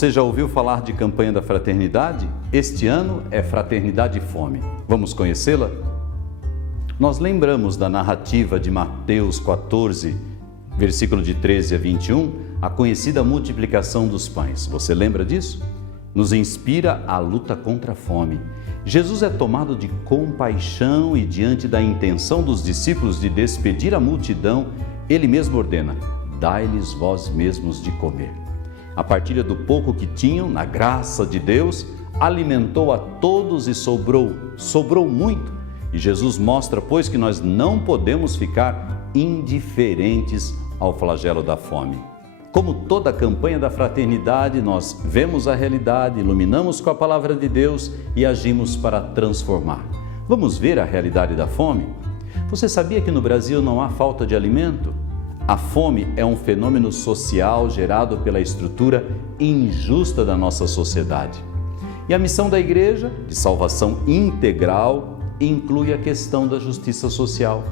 Você já ouviu falar de campanha da fraternidade? Este ano é Fraternidade e Fome. Vamos conhecê-la? Nós lembramos da narrativa de Mateus 14, versículo de 13 a 21, a conhecida multiplicação dos pães. Você lembra disso? Nos inspira a luta contra a fome. Jesus é tomado de compaixão e, diante da intenção dos discípulos de despedir a multidão, ele mesmo ordena: dai-lhes vós mesmos de comer. A partilha do pouco que tinham, na graça de Deus, alimentou a todos e sobrou muito. E Jesus mostra, pois, que nós não podemos ficar indiferentes ao flagelo da fome. Como toda a campanha da fraternidade, nós vemos a realidade, iluminamos com a palavra de Deus e agimos para transformar. Vamos ver a realidade da fome? Você sabia que no Brasil não há falta de alimento? A fome é um fenômeno social gerado pela estrutura injusta da nossa sociedade. E a missão da Igreja, de salvação integral, inclui a questão da justiça social.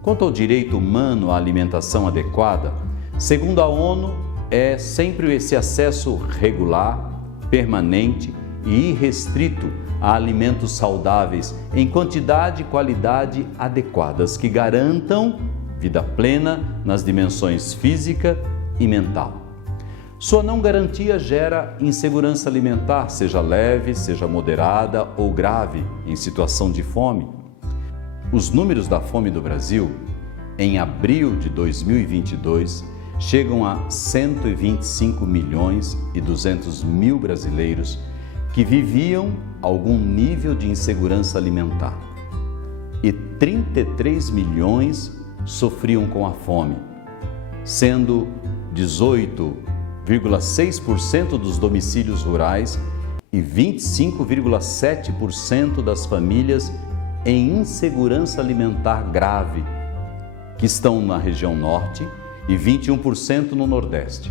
Quanto ao direito humano à alimentação adequada, segundo a ONU, é sempre esse acesso regular, permanente e irrestrito a alimentos saudáveis em quantidade e qualidade adequadas que garantam vida plena nas dimensões física e mental. Sua não garantia gera insegurança alimentar, seja leve, seja moderada ou grave, em situação de fome. Os números da fome do Brasil, em abril de 2022, chegam a 125 milhões e 200 mil brasileiros que viviam algum nível de insegurança alimentar. E 33 milhões sofriam com a fome, sendo 18,6% dos domicílios rurais e 25,7% das famílias em insegurança alimentar grave, que estão na região norte e 21% no nordeste.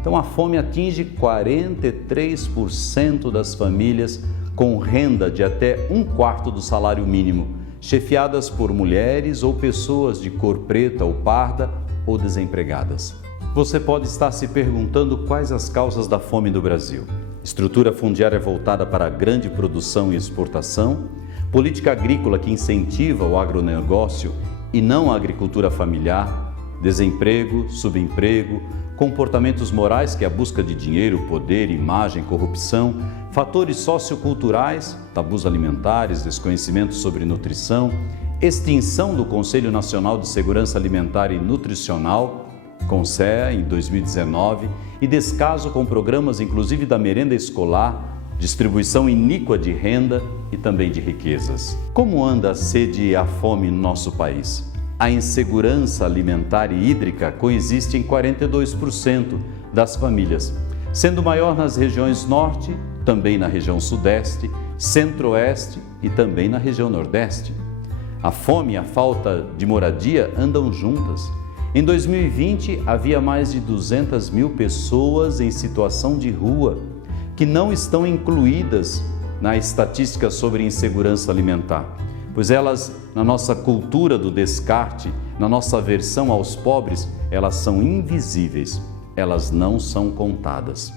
Então a fome atinge 43% das famílias com renda de até 1/4 do salário mínimo, chefiadas por mulheres ou pessoas de cor preta ou parda ou desempregadas. Você pode estar se perguntando quais as causas da fome do Brasil. Estrutura fundiária voltada para a grande produção e exportação, política agrícola que incentiva o agronegócio e não a agricultura familiar, desemprego, subemprego, comportamentos morais que é a busca de dinheiro, poder, imagem, corrupção, fatores socioculturais, tabus alimentares, desconhecimento sobre nutrição, extinção do Conselho Nacional de Segurança Alimentar e Nutricional, CONSEA, em 2019, e descaso com programas inclusive da merenda escolar, distribuição iníqua de renda e também de riquezas. Como anda a sede e a fome no nosso país? A insegurança alimentar e hídrica coexiste em 42% das famílias, sendo maior nas regiões norte, também na região sudeste, centro-oeste e também na região nordeste. A fome e a falta de moradia andam juntas. Em 2020, havia mais de 200 mil pessoas em situação de rua, que não estão incluídas na estatística sobre insegurança alimentar, pois elas, na nossa cultura do descarte, na nossa aversão aos pobres, elas são invisíveis, elas não são contadas.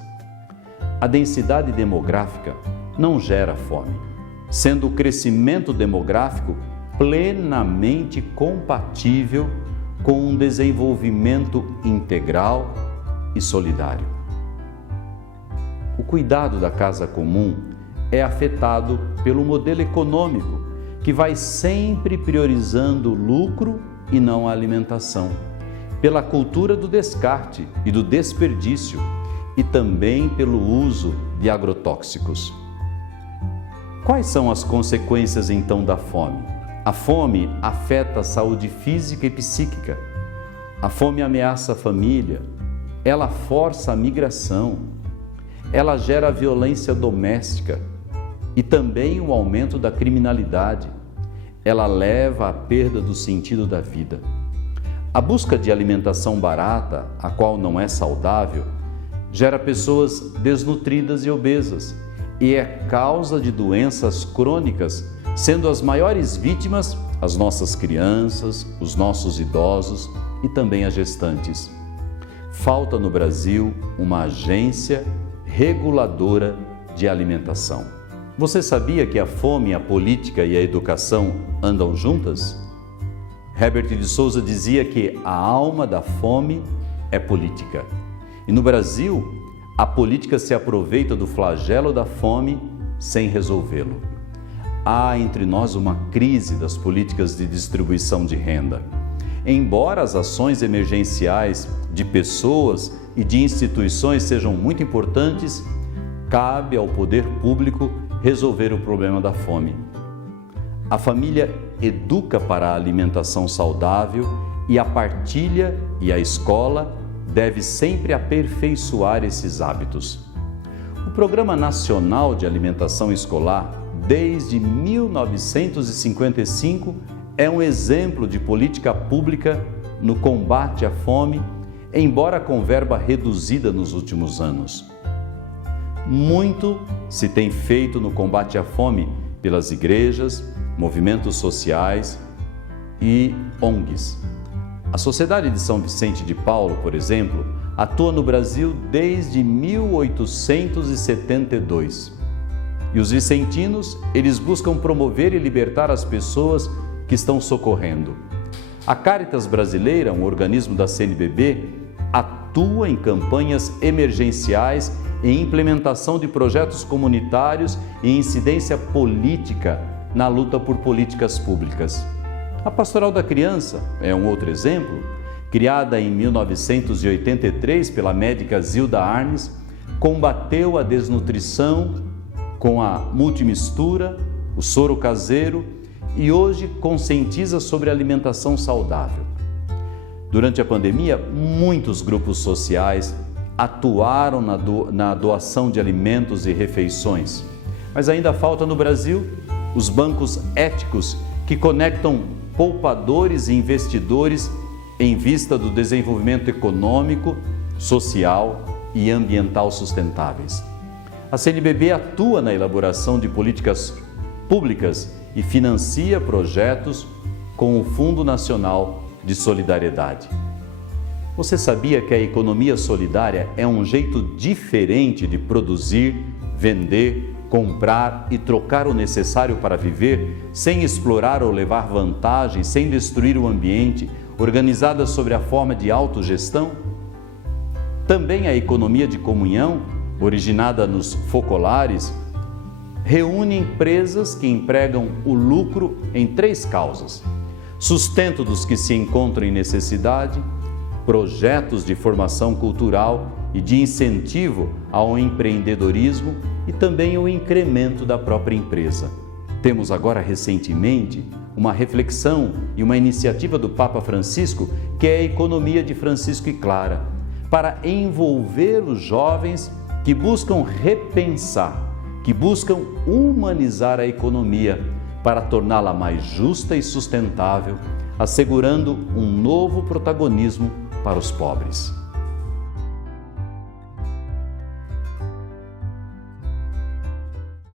A densidade demográfica não gera fome, sendo o crescimento demográfico plenamente compatível com um desenvolvimento integral e solidário. O cuidado da casa comum é afetado pelo modelo econômico, que vai sempre priorizando o lucro e não a alimentação, pela cultura do descarte e do desperdício e também pelo uso de agrotóxicos. Quais são as consequências então da fome? A fome afeta a saúde física e psíquica. A fome ameaça a família, ela força a migração, ela gera violência doméstica e também o aumento da criminalidade. Ela leva à perda do sentido da vida. A busca de alimentação barata, a qual não é saudável, gera pessoas desnutridas e obesas e é causa de doenças crônicas, sendo as maiores vítimas as nossas crianças, os nossos idosos e também as gestantes. Falta no Brasil uma agência reguladora de alimentação. Você sabia que a fome, a política e a educação andam juntas? Herbert de Souza dizia que a alma da fome é política. E no Brasil, a política se aproveita do flagelo da fome sem resolvê-lo. Há entre nós uma crise das políticas de distribuição de renda. Embora as ações emergenciais de pessoas e de instituições sejam muito importantes, cabe ao poder público resolver o problema da fome. A família educa para a alimentação saudável e a partilha e a escola deve sempre aperfeiçoar esses hábitos. O Programa Nacional de Alimentação Escolar, desde 1955, é um exemplo de política pública no combate à fome, embora com verba reduzida nos últimos anos. Muito se tem feito no combate à fome pelas igrejas, movimentos sociais e ONGs. A Sociedade de São Vicente de Paulo, por exemplo, atua no Brasil desde 1872. E os vicentinos, eles buscam promover e libertar as pessoas que estão socorrendo. A Caritas Brasileira, um organismo da CNBB, atua em campanhas emergenciais e implementação de projetos comunitários e incidência política na luta por políticas públicas. A Pastoral da Criança é um outro exemplo. Criada em 1983 pela médica Zilda Arnes, combateu a desnutrição com a multimistura, o soro caseiro e hoje conscientiza sobre alimentação saudável. Durante a pandemia, muitos grupos sociais atuaram na doação de alimentos e refeições, mas ainda falta no Brasil os bancos éticos que conectam poupadores e investidores em vista do desenvolvimento econômico, social e ambiental sustentáveis. A CNBB atua na elaboração de políticas públicas e financia projetos com o Fundo Nacional de Solidariedade. Você sabia que a economia solidária é um jeito diferente de produzir, vender, comprar e trocar o necessário para viver, sem explorar ou levar vantagem, sem destruir o ambiente, organizada sobre a forma de autogestão? Também a economia de comunhão, originada nos focolares, reúne empresas que empregam o lucro em 3 causas: sustento dos que se encontram em necessidade, projetos de formação cultural e de incentivo ao empreendedorismo e também o incremento da própria empresa. Temos agora recentemente uma reflexão e uma iniciativa do Papa Francisco, que é a economia de Francisco e Clara, para envolver os jovens que buscam repensar, que buscam humanizar a economia para torná-la mais justa e sustentável, assegurando um novo protagonismo para os pobres.